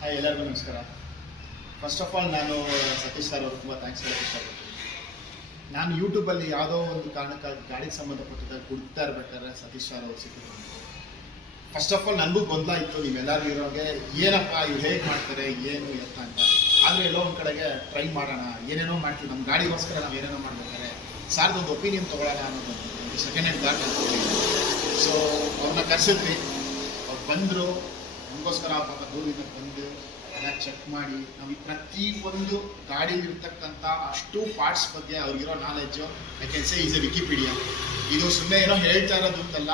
Hi, ಎಲ್ಲರಿಗೂ ನಮಸ್ಕಾರ. First of all ನಾನು ಸತೀಶ್ ಸರ್ ಅವರು ತುಂಬ ಥ್ಯಾಂಕ್ಸ್ ಹೇಳೋಕ್ಕೆ ಇಷ್ಟಪಡ್ತೀನಿ. ನಾನು ಯೂಟ್ಯೂಬಲ್ಲಿ ಯಾವುದೋ ಒಂದು ಕಾರಣಕ್ಕಾಗಿ ಗಾಡಿಗೆ ಸಂಬಂಧಪಟ್ಟಿದ್ದಾಗ ಹುಡುಕ್ತಾ ಇರ್ಬೇಕಾದ್ರೆ ಸತೀಶ್ ಸರ್ ಅವರು ಸಿಕ್ಕಿದ್ರು. ಫಸ್ಟ್ ಆಫ್ ಆಲ್ ನನಗೂ ಗೊಂದಲ ಇತ್ತು, ನೀವೆಲ್ಲರೂ ಇರೋಗೆ ಏನಪ್ಪ ಇವ್ರು ಹೇಗೆ ಮಾಡ್ತಾರೆ ಏನು ಎತ್ತ ಅಂತ. ಆದರೆ ಎಲ್ಲೋ ಒಂದು ಕಡೆಗೆ ಟ್ರೈ ಮಾಡೋಣ, ಏನೇನೋ ಮಾಡ್ತೀವಿ, ನಮ್ಮ ಗಾಡಿಗೋಸ್ಕರ ನಾವು ಏನೇನೋ ಮಾಡ್ಬೇಕಾದ್ರೆ ಸಾರ್ದೊಂದು ಒಪಿನಿಯನ್ ತೊಗೊಳ್ಳೋಣ ಅನ್ನೋದು ಸೆಕೆಂಡ್ ಹ್ಯಾಂಡ್ ಗಾಡಿ ಅಂತ ಹೇಳಿ. ಸೊ ಅವ್ರನ್ನ ಕರೆಸಿದ್ವಿ, ಅವ್ರು ಬಂದರು. ನಮಗೋಸ್ಕರ ಪಾಪ ದೂರದಿಂದ ಬಂದು ಎಲ್ಲ ಚೆಕ್ ಮಾಡಿ ನಾವು ಪ್ರತಿಯೊಂದು ಗಾಡಿಲಿರ್ತಕ್ಕಂಥ ಅಷ್ಟು ಪಾರ್ಟ್ಸ್ ಬಗ್ಗೆ ಅವ್ರಿಗಿರೋ knowledge I can say is a Wikipedia. ಇದು ಸುಮ್ಮನೆ ಏನೋ ಹೇಳ್ತಾ ಇರೋದು ಅಂತಲ್ಲ,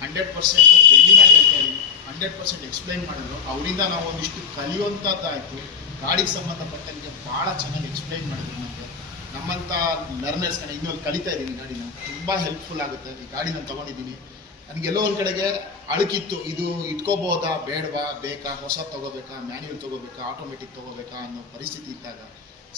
100% ಜೆನ್ಯೂನಾಗಿ ಹೇಳ್ತಾ ಇದ್ದೀವಿ. 100% ಎಕ್ಸ್ಪ್ಲೈನ್ ಮಾಡಿದ್ರು. ಅವರಿಂದ ನಾವು ಒಂದಿಷ್ಟು ಕಲಿಯುವಂಥದ್ದಾಯಿತು. ಗಾಡಿಗೆ ಸಂಬಂಧಪಟ್ಟಂಗೆ ಭಾಳ ಚೆನ್ನಾಗಿ ಎಕ್ಸ್ಪ್ಲೈನ್ ಮಾಡಿದ್ರು ನಮಗೆ. ನಮ್ಮಂಥ ಲರ್ನರ್ಸ್ ಇನ್ನೂ ಕಲಿತಾ ಇದ್ದೀನಿ ಗಾಡಿನ, ತುಂಬ ಹೆಲ್ಪ್ಫುಲ್ ಆಗುತ್ತೆ. ಈ ಗಾಡಿ ನಾನು ತೊಗೊಂಡಿದ್ದೀನಿ, ನನಗೆಲ್ಲೋ ಒಂದು ಕಡೆಗೆ ಅಳುಕಿತ್ತು, ಇದು ಇಟ್ಕೋಬೋದಾ ಬೇಡವಾ, ಬೇಕಾ, ಹೊಸ ತೊಗೋಬೇಕಾ, ಮ್ಯಾನ್ಯುವಲ್ ತೊಗೋಬೇಕಾ, ಆಟೋಮೆಟಿಕ್ ತೊಗೋಬೇಕಾ ಅನ್ನೋ ಪರಿಸ್ಥಿತಿ ಇದ್ದಾಗ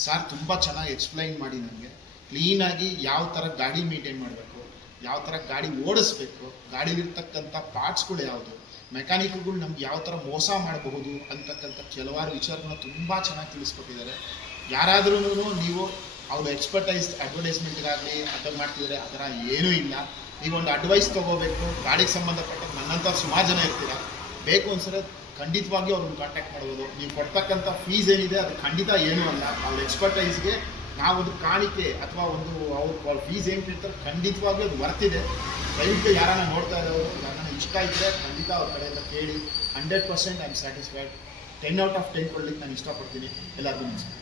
ಸಾರ್ ತುಂಬ ಚೆನ್ನಾಗಿ ಎಕ್ಸ್ಪ್ಲೈನ್ ಮಾಡಿ ನನಗೆ ಕ್ಲೀನಾಗಿ ಯಾವ ಥರ ಗಾಡಿ ಮೇಂಟೈನ್ ಮಾಡಬೇಕು, ಯಾವ ಥರ ಗಾಡಿ ಓಡಿಸ್ಬೇಕು, ಗಾಡಿಲಿರ್ತಕ್ಕಂಥ ಪಾರ್ಟ್ಸ್ಗಳು ಯಾವುದು, ಮೆಕ್ಯಾನಿಕ್ಗಳು ನಮ್ಗೆ ಯಾವ ಥರ ಮೋಸ ಮಾಡಬಹುದು ಅಂತಕ್ಕಂಥ ಕೆಲವಾರು ವಿಚಾರನ ತುಂಬ ಚೆನ್ನಾಗಿ ತಿಳಿಸ್ಕೊಟ್ಟಿದ್ದಾರೆ. ಯಾರಾದ್ರೂ ನೀವು ಅವ್ರು ಎಕ್ಸ್ಪರ್ಟೈಸ್ ಅಡ್ವರ್ಟೈಸ್ಮೆಂಟ್ಗಾಗಲಿ ಅಥವಾ ಮಾಡ್ತಿದ್ರೆ ಆ ಥರ ಏನೂ ಇಲ್ಲ. ನೀವೊಂದು ಅಡ್ವೈಸ್ ತೊಗೋಬೇಕು, ಗಾಡಿಗೆ ಸಂಬಂಧಪಟ್ಟ ನನ್ನಂಥ ಸುಮಾರು ಜನ ಇರ್ತೀರ, ಬೇಕು ಅನ್ಸರೆ ಖಂಡಿತವಾಗಿ ಅವ್ರನ್ನ ಕಾಂಟ್ಯಾಕ್ಟ್ ಮಾಡ್ಬೋದು. ನೀವು ಕೊಡ್ತಕ್ಕಂಥ ಫೀಸ್ ಏನಿದೆ ಅದು ಖಂಡಿತ ಏನೂ ಅಲ್ಲ. ಅವ್ರ ಎಕ್ಸ್ಪರ್ಟೈಸ್ಗೆ ನಾವೊಂದು ಕಾಣಿಕೆ ಅಥವಾ ಒಂದು ಅವ್ರ ಫೀಸ್ ಏನು ಕೇಳ್ತಾರೆ ಖಂಡಿತವಾಗ್ಲೂ ಅದು ಬರ್ತಿದೆ. ದಯವಿಟ್ಟು ಯಾರನ್ನ ನೋಡ್ತಾ ಇರೋರು ಯಾರನ್ನ ಇಷ್ಟ ಇದ್ದರೆ ಖಂಡಿತ ಅವ್ರ ಕಡೆಯಿಂದ ಕೇಳಿ. 100% I am satisfied. 10 out of 10 ಕೊಡ್ಲಿಕ್ಕೆ ನಾನು ಇಷ್ಟಪಡ್ತೀನಿ. ಎಲ್ಲರಿಗೂ ನಮಸ್ಕಾರ.